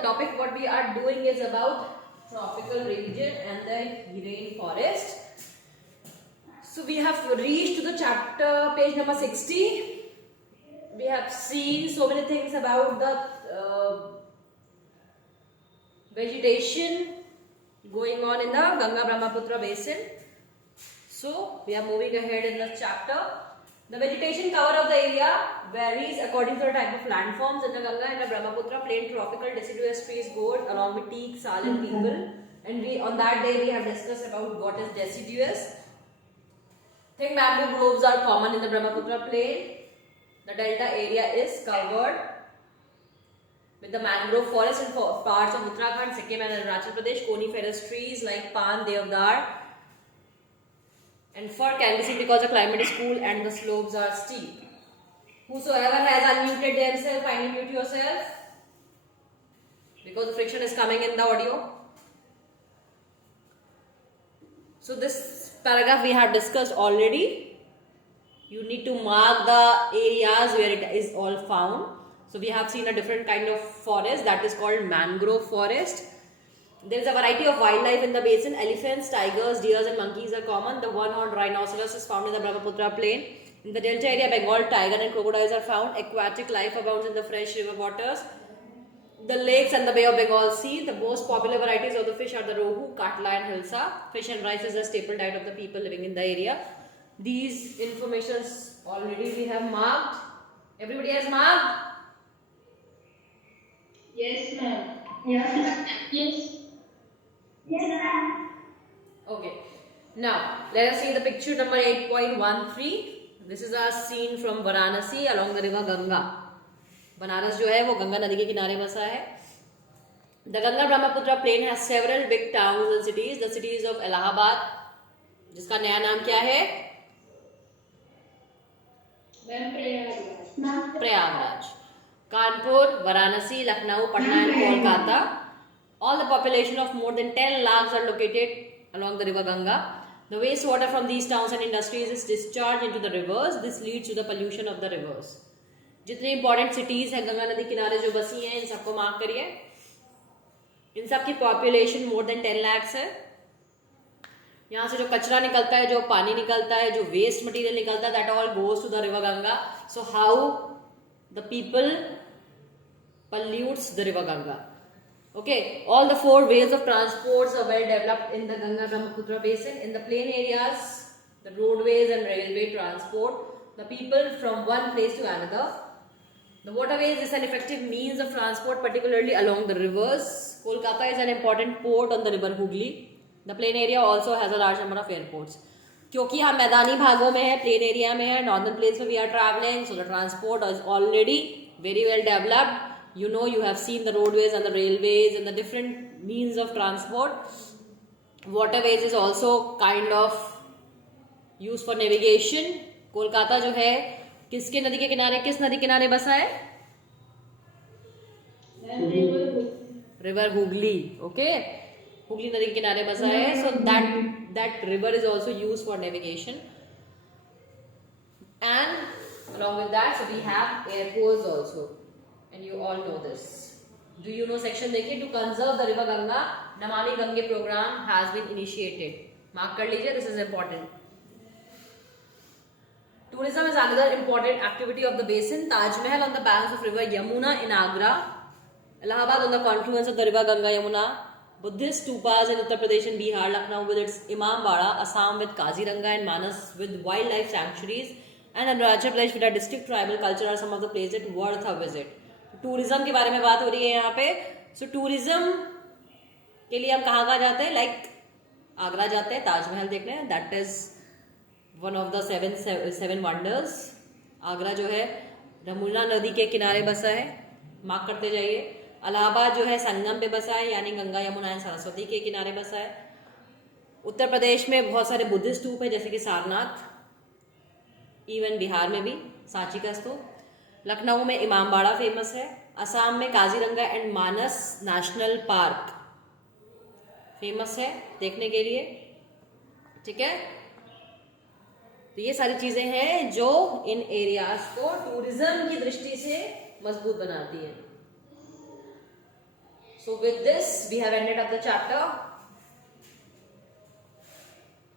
topic what we are doing is about tropical region and the rainforest. So we have reached to the chapter page number 60. We have seen so many things about the vegetation going on in the Ganga Brahmaputra basin. So we are moving ahead in the chapter. The vegetation cover of the area varies according to the type of landforms in the Ganga and the Brahmaputra. Plain tropical deciduous trees go along with teak, sal and people. And we on that day we have discussed about what is deciduous. Thick bamboo groves are common in the Brahmaputra plain. The delta area is covered with the mangrove forest in parts of Uttarakhand, Sikkim and Arunachal Pradesh. Coniferous trees like Pan, Deodar and fir can be seen because the climate is cool and the slopes are steep. Whosoever has unmuted themselves, kindly mute yourself because the friction is coming in the audio. So this paragraph we have discussed already. You need to mark the areas where it is all found. So we have seen a different kind of forest that is called mangrove forest. There is a variety of wildlife in the basin. Elephants, tigers, deers and monkeys are common. The one-horned rhinoceros is found in the Brahmaputra plain. In the delta area, Bengal tiger and crocodiles are found. Aquatic life abounds in the fresh river waters. The lakes and the Bay of Bengal Sea. The most popular varieties of the fish are the rohu, katla and hilsa. Fish and rice is the staple diet of the people living in the area. These informations already we have marked. Everybody has marked? Yes, ma'am. Yes. Yes. Yes, ma'am. Okay. Now, let us see the picture number 8.13. This is a scene from Varanasi along the river Ganga. Banaras जो है वो गंगा नदी के किनारे बसा है. The Ganga Brahmaputra plain has several big towns and cities. The cities of Allahabad, जिसका नया नाम क्या है? Prayagraj. Kanpur, Varanasi, Lucknow, Patna and Kolkata. All the population of more than 10 lakhs are located along the river Ganga. The wastewater from these towns and industries is discharged into the rivers. This leads to the pollution of the rivers. जितने important cities है गंगा नदी किनारे जो बसी हैं इन सबको mark करिए. इन सब की पॉपुलेशन मोर देन 10 lakhs है. यहाँ से जो कचरा निकलता है, जो पानी निकलता है, जो वेस्ट मटेरियल निकलता है, that all goes to the river Ganga. So how the people pollutes the river Ganga. Okay, all the four ways of transports are well developed in the Ganga Brahmaputra basin. In the plain areas, the roadways and railway transport the people from one place to another. The waterways is an effective means of transport, particularly along the rivers. Kolkata is an important port on the river Hooghly. The plain area also has a large number of airports. क्योंकि हम मैदानी भागों में है, plain area में है, northern plains में we are traveling, so the transport is already very well developed. You know, you have seen the roadways and the railways and the different means of transport. Waterways is also kind of used for navigation. Kolkata जो है किसके नदी के किनारे, किस नदी किनारे बसा है? रिवर हुगली. ओके, हुगली नदी के किनारे बसा है. So that river is also used for navigation. And along with that, so we have airports also. And you all know this. Do you know section देखिए, to conserve the river Ganga, Namami Gange program has been initiated. Mark कर लीजिए, this is important. Tourism is another important activity of the basin. Taj Mahal on the banks of river Yamuna in Agra. Allahabad on the confluence of the river Ganga Yamuna. Buddhist stupas in Uttar Pradesh and Bihar. Lucknow with its Imambara. Assam with Kaziranga and Manas with wildlife sanctuaries. And Arunachal Pradesh with a distinct tribal culture are some of the places worth a visit. Tourism के बारे में बात हो रही है यहाँ पे. सो tourism के लिए हम कहाँ जाते हैं? लाइक आगरा जाते हैं ताजमहल देखने. That is one of the seven wonders. Agra जो है यमुना नदी के किनारे बसा है, मार्क करते जाइए. इलाहाबाद जो है संगम पे बसा है, यानी गंगा यमुना एंड सरस्वती के किनारे बसा है. उत्तर प्रदेश में बहुत सारे बुद्धिस्ट स्तूप है जैसे कि सारनाथ. इवन बिहार में भी सांची का स्तूप. लखनऊ में इमामबाड़ा फेमस है. असम में Kaziranga and Manas national park famous है देखने के लिए. ठीक है, तो ये सारी चीजें हैं जो इन एरियाज को टूरिज्म की दृष्टि से मजबूत बनाती है. So with this, we have ended up the chapter.